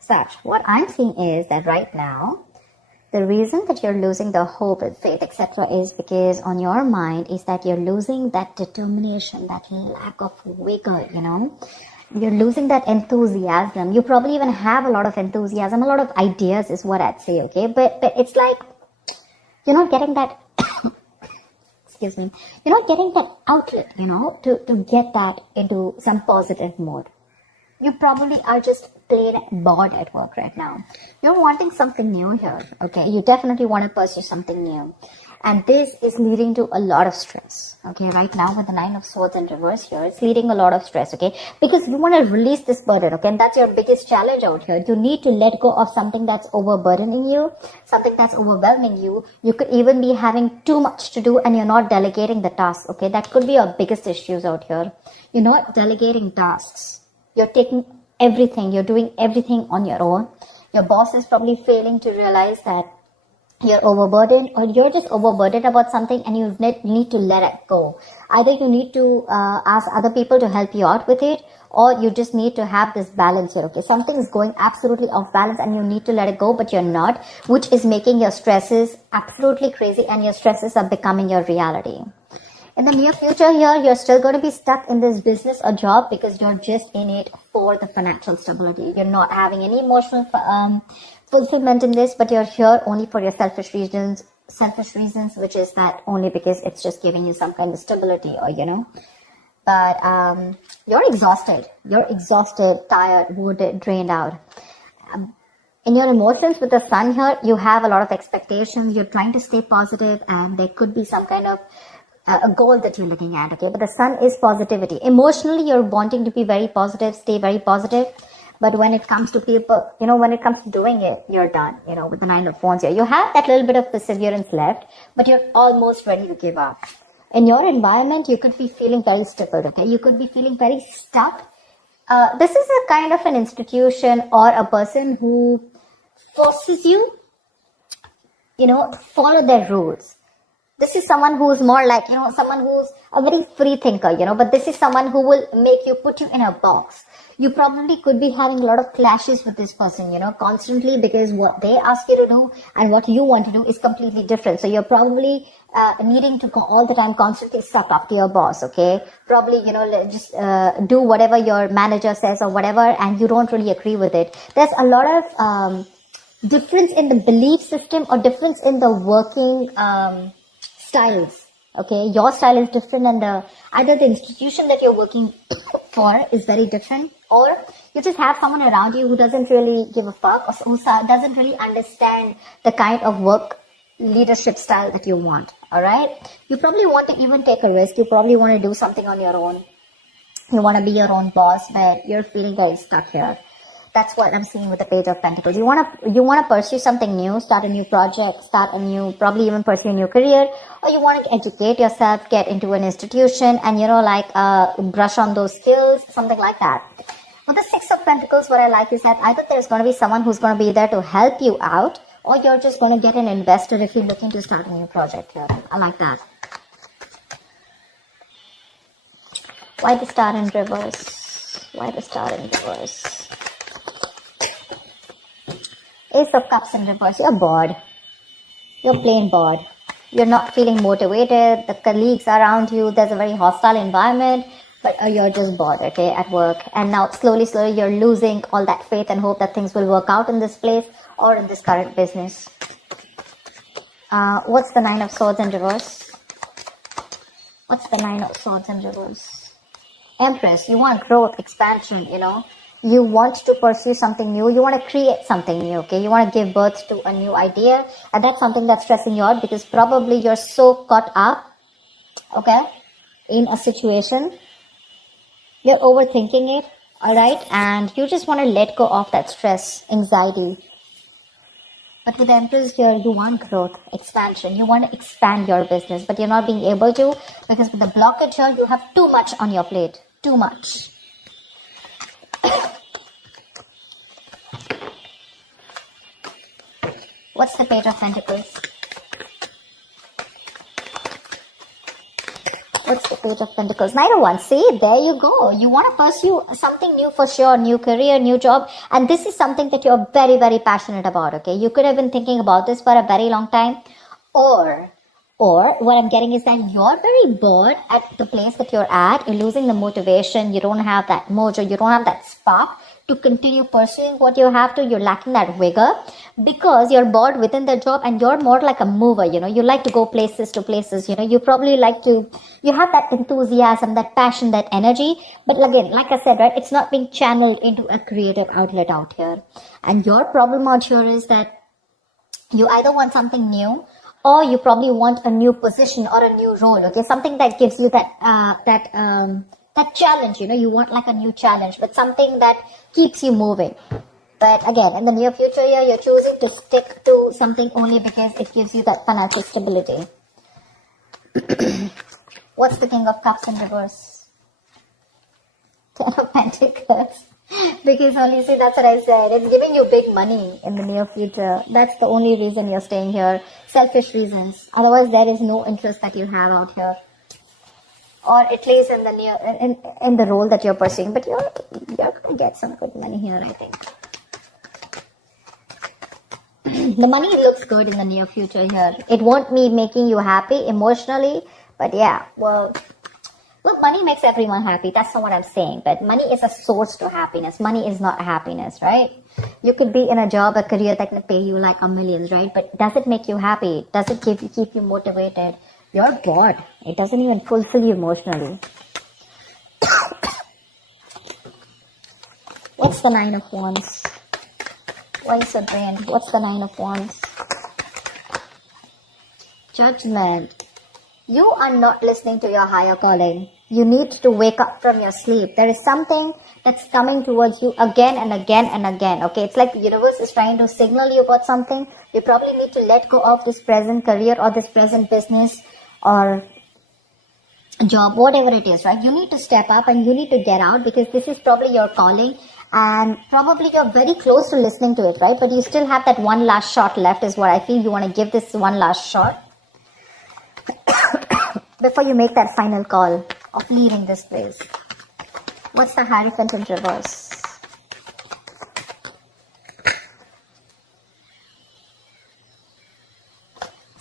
Sag, what I'm seeing is that right now, the reason that you're losing the hope and faith, etc., is because on your mind is that you're losing that determination, that lack of vigor, You're losing that enthusiasm. You probably even have a lot of enthusiasm, a lot of ideas is what I'd say, okay? But it's like you're not getting that, excuse me, you're not getting that outlet, to get that into some positive mode. You probably are just plain bored at work right now. You're wanting something new here, okay? You definitely want to pursue something new. And this is leading to a lot of stress, okay? Right now with the 9 of Swords in reverse here, it's leading a lot of stress, okay? Because you want to release this burden, okay? And that's your biggest challenge out here. You need to let go of something that's overburdening you, something that's overwhelming you. You could even be having too much to do and you're not delegating the tasks, okay? That could be your biggest issues out here. You're not delegating tasks. You're taking everything. You're doing everything on your own. Your boss is probably failing to realize that you're overburdened, or you're just overburdened about something and you need to let it go. Either you need to ask other people to help you out with it, or you just need to have this balance here, okay? Something is going absolutely off balance and you need to let it go, but you're not, which is making your stresses absolutely crazy and your stresses are becoming your reality. In the near future here, you're still going to be stuck in this business or job because you're just in it for the financial stability. You're not having any emotional fulfillment in this, but you're here only for your selfish reasons, which is that only because it's just giving you some kind of stability, or but you're exhausted, tired, wounded, drained out. In your emotions with the sun here, you have a lot of expectations. You're trying to stay positive, and there could be some kind of a goal that you're looking at, okay? But the sun is positivity. Emotionally, you're wanting to be very positive, stay very positive. But when it comes to people, when it comes to doing it, you're done, with the 9 of Wands here. You have that little bit of perseverance left, but you're almost ready to give up. In your environment, you could be feeling very stupid, okay? You could be feeling very stuck. This is a kind of an institution or a person who forces you, to follow their rules. This is someone who's more like, someone who's a very free thinker, but this is someone who will put you in a box. You probably could be having a lot of clashes with this person, constantly, because what they ask you to do and what you want to do is completely different. So you're probably needing to all the time constantly suck up to your boss, okay? Probably, just do whatever your manager says or whatever, and you don't really agree with it. There's a lot of difference in the belief system or difference in the working styles, okay? Your style is different, and either the institution that you're working for is very different, or you just have someone around you who doesn't really give a fuck, or who doesn't really understand the kind of work leadership style that you want, all right? You probably want to even take a risk. You probably want to do something on your own. You want to be your own boss, but you're feeling very stuck here. That's what I'm seeing with the Page of Pentacles. You want to pursue something new, start a new project, probably even pursue a new career, or you want to educate yourself, get into an institution, and brush on those skills, something like that. With the 6 of Pentacles, what I like is that either there's going to be someone who's going to be there to help you out, or you're just going to get an investor if you're looking to start a new project here. I like that. Why the Star in reverse? Why the Star in reverse? Ace of Cups in reverse. You're bored. You're plain bored. You're not feeling motivated. The colleagues around you, there's a very hostile environment, but you're just bored, okay, at work. And now slowly, you're losing all that faith and hope that things will work out in this place or in this current business. What's the 9 of Swords in reverse? What's the 9 of Swords in reverse? Empress, you want growth, expansion, You want to pursue something new. You want to create something new, okay? You want to give birth to a new idea. And that's something that's stressing you out because probably you're so caught up, okay, in a situation. You're overthinking it, all right? And you just want to let go of that stress, anxiety. But with the Empress here, you want growth, expansion. You want to expand your business, but you're not being able to because with the blockage here, you have too much on your plate. Too much. What's the Page of Pentacles? What's the Page of Pentacles? Knight of Wands. See, there you go. You want to pursue something new for sure. New career, new job. And this is something that you're very, very passionate about, okay? You could have been thinking about this for a very long time. Or what I'm getting is that you're very bored at the place that you're at. You're losing the motivation. You don't have that mojo. You don't have that spark to continue pursuing what you have to. You're lacking that vigor because you're bored within the job, and you're more like a mover. You like to go places to places. You probably you have that enthusiasm, that passion, that energy. But again, like I said, right, it's not being channeled into a creative outlet out here. And your problem out here is that you either want something new, or you probably want a new position or a new role, okay? Something that gives you that challenge, you want like a new challenge, but something that keeps you moving. But again, in the near future here, you're choosing to stick to something only because it gives you that financial stability. What's the King of Cups in reverse? Ten of Pentacles. Because only, see, that's what I said. It's giving you big money in the near future. That's the only reason you're staying here. Selfish reasons. Otherwise, there is no interest that you have out here. Or at least in the in the role that you're pursuing. But you're going to get some good money here, I think. The money looks good in the near future here. It won't be making you happy emotionally. But yeah, well, look, money makes everyone happy. That's not what I'm saying. But money is a source to happiness. Money is not happiness, right? You could be in a job, a career that can pay you like a millions, right? But does it make you happy? Does it keep you motivated? You're bored. It doesn't even fulfill you emotionally. What's the Nine of Wands? Why is it drained? What's the Nine of Wands? Judgment. You are not listening to your higher calling. You need to wake up from your sleep. There is something that's coming towards you again and again and again. Okay, it's like the universe is trying to signal you about something. You probably need to let go of this present career or this present business or job, whatever it is, right? You need to step up and you need to get out because this is probably your calling. And probably you're very close to listening to it, right? But you still have that one last shot left is what I feel. You want to give this one last shot before you make that final call of leaving this place. What's the Hierophant in reverse?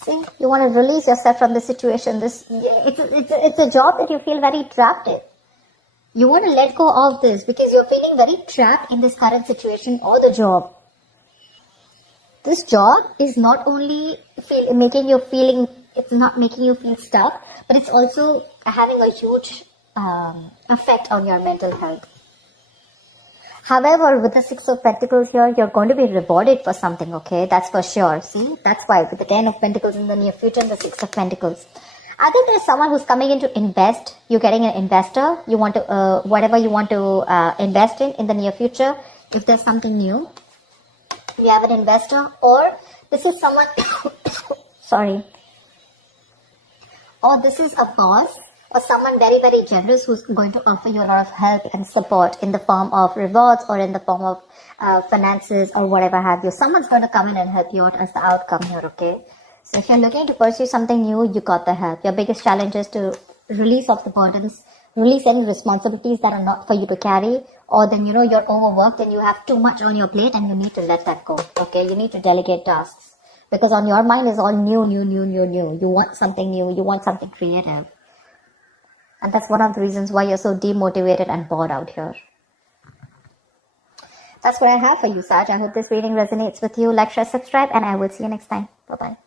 See, you want to release yourself from this situation. It's a job that you feel very trapped in. You want to let go of this because you're feeling very trapped in this current situation or the job. This job is not only making you feel stuck, but it's also having a huge effect on your mental health. However, with the Six of Pentacles here, you're going to be rewarded for something, okay? That's for sure. See, that's why with the Ten of Pentacles in the near future and the Six of Pentacles. I think there's someone who's coming in to invest. You're getting an investor. You want to, whatever you want to invest in the near future. If there's something new, you have an investor, or this is someone, sorry, or this is a boss or someone very, very generous who's going to offer you a lot of help and support in the form of rewards or in the form of finances or whatever have you. Someone's going to come in and help you out as the outcome here, okay? So if you're looking to pursue something new, you got the help. Your biggest challenge is to release off the burdens, release any responsibilities that are not for you to carry, or then, you're overworked and you have too much on your plate and you need to let that go, okay? You need to delegate tasks because on your mind is all new. You want something new. You want something creative. And that's one of the reasons why you're so demotivated and bored out here. That's what I have for you, Sag. I hope this reading resonates with you. Like, share, subscribe, and I will see you next time. Bye-bye.